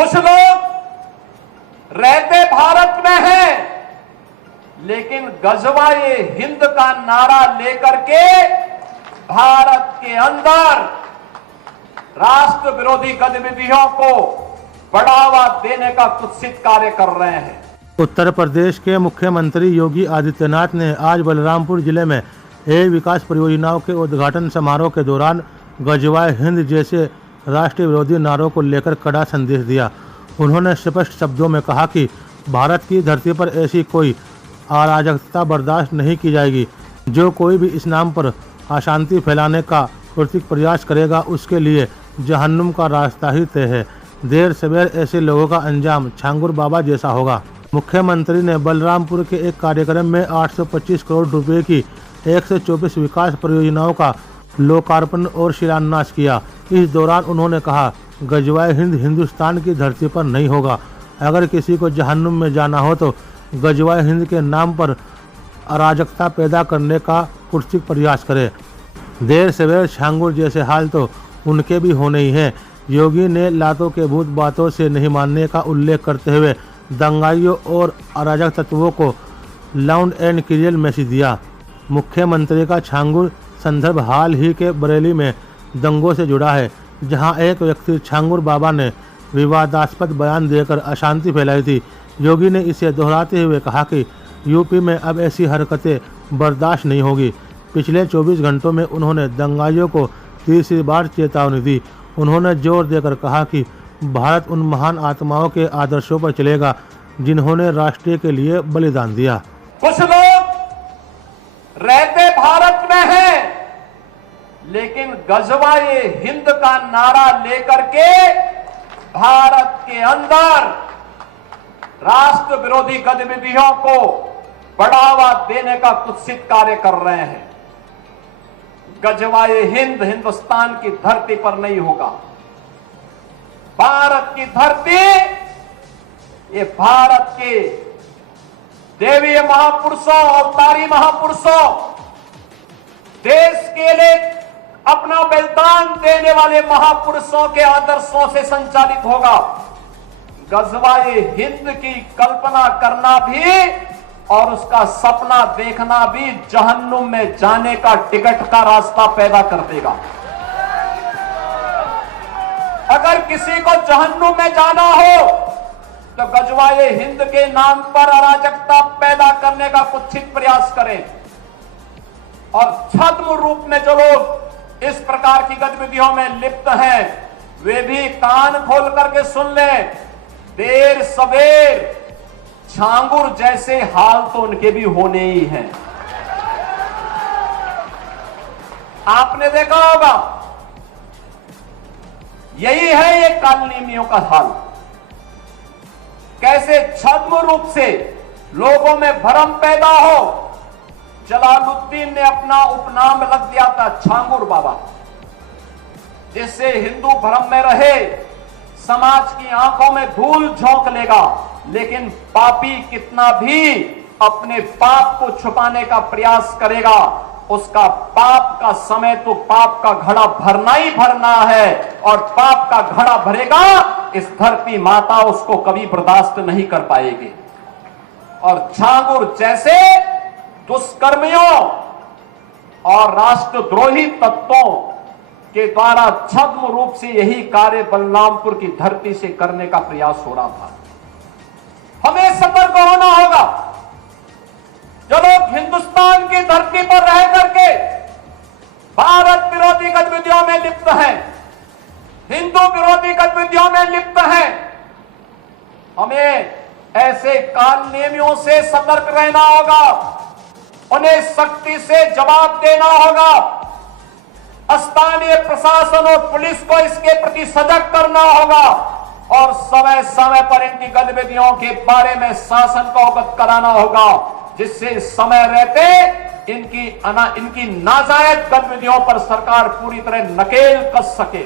कुछ लोग रहते भारत में हैं, लेकिन गजवाए हिंद का नारा लेकर के भारत के अंदर राष्ट्र विरोधी गतिविधियों को बढ़ावा देने का कुत्सित कार्य कर रहे हैं। उत्तर प्रदेश के मुख्यमंत्री योगी आदित्यनाथ ने आज बलरामपुर जिले में विकास परियोजनाओं के उद्घाटन समारोह के दौरान गजवाए हिंद जैसे राष्ट्र विरोधी नारों को लेकर कड़ा संदेश दिया। उन्होंने स्पष्ट शब्दों में कहा कि भारत की धरती पर ऐसी कोई अराजकता बर्दाश्त नहीं की जाएगी। जो कोई भी इस नाम पर अशांति फैलाने का कृतिक प्रयास करेगा, उसके लिए जहन्नुम का रास्ता ही तय है। देर सवेर ऐसे लोगों का अंजाम छांगुर बाबा जैसा होगा। मुख्यमंत्री ने बलरामपुर के एक कार्यक्रम में 825 करोड़ रुपए की 124 विकास परियोजनाओं का लोकार्पण और शिलान्यास किया। इस दौरान उन्होंने कहा, गजवाए हिंद हिंदुस्तान की धरती पर नहीं होगा। अगर किसी को जहन्नुम में जाना हो तो गजवाए हिंद के नाम पर अराजकता पैदा करने का कुत्सित प्रयास करे। देर सवेर छांगुर जैसे हाल तो उनके भी होने ही हैं। योगी ने लातों के भूत बातों से नहीं मानने का उल्लेख करते हुए दंगाइयों और अराजक तत्वों को लाउड एंड क्लियर मैसेज दिया। मुख्यमंत्री का छांगुर संदर्भ हाल ही के बरेली में दंगों से जुड़ा है, जहां एक व्यक्ति छांगुर बाबा ने विवादास्पद बयान देकर अशांति फैलाई थी। योगी ने इसे दोहराते हुए कहा कि यूपी में अब ऐसी हरकतें बर्दाश्त नहीं होगी। पिछले 24 घंटों में उन्होंने दंगाइयों को तीसरी बार चेतावनी दी। उन्होंने जोर देकर कहा कि भारत उन महान आत्माओं के आदर्शों पर चलेगा जिन्होंने राष्ट्र के लिए बलिदान दिया। कुछ लोग रहते भारत में हैं, लेकिन गजवाए हिंद का नारा लेकर के भारत के अंदर राष्ट्र विरोधी गतिविधियों को बढ़ावा देने का कुत्सित कार्य कर रहे हैं। गजवाए हिंद हिंदुस्तान की धरती पर नहीं होगा। भारत की धरती, ये भारत के देवीय महापुरुषों, अवतारी महापुरुषों, देश के लिए अपना बलिदान देने वाले महापुरुषों के आदर्शों से संचालित होगा। गजवाए हिंद की कल्पना करना भी और उसका सपना देखना भी जहन्नुम में जाने का टिकट का रास्ता पैदा कर देगा। अगर किसी को जहन्नुम में जाना हो तो गजवाए हिंद के नाम पर अराजकता पैदा करने का कुत्सित प्रयास करें। और छद्म रूप में जो लोग इस प्रकार की गतिविधियों में लिप्त हैं, वे भी कान खोल करके सुन लें। देर सवेर छांगुर जैसे हाल तो उनके भी होने ही हैं। आपने देखा होगा, यही है ये कालनेमियों का हाल। कैसे छद्म रूप से लोगों में भ्रम पैदा हो। जलालुद्दीन ने अपना उपनाम रख दिया था छांगुर बाबा, जिससे हिंदू भ्रम में रहे, समाज की आंखों में धूल झोंक लेगा। लेकिन पापी कितना भी अपने पाप को छुपाने का प्रयास करेगा, उसका पाप का समय तो पाप का घड़ा भरना ही भरना है। और पाप का घड़ा भरेगा, इस धरती माता उसको कभी बर्दाश्त नहीं कर पाएगी। और छांगुर जैसे दुष्कर्मियों और राष्ट्रद्रोही तत्वों के द्वारा छद्म रूप से यही कार्य बलरामपुर की धरती से करने का प्रयास हो रहा था। हमें सतर्क होना होगा। जो लोग हिंदुस्तान की धरती पर रह करके भारत विरोधी गतिविधियों में लिप्त हैं, हिंदू विरोधी गतिविधियों में लिप्त हैं, हमें ऐसे कालनेमियों से सतर्क रहना होगा। उन्हें सख्ती से जवाब देना होगा। स्थानीय प्रशासन और पुलिस को इसके प्रति सजग करना होगा और समय समय पर इनकी गतिविधियों के बारे में शासन को अवगत कराना होगा, जिससे समय रहते इनकी नाजायज गतिविधियों पर सरकार पूरी तरह नकेल कस सके।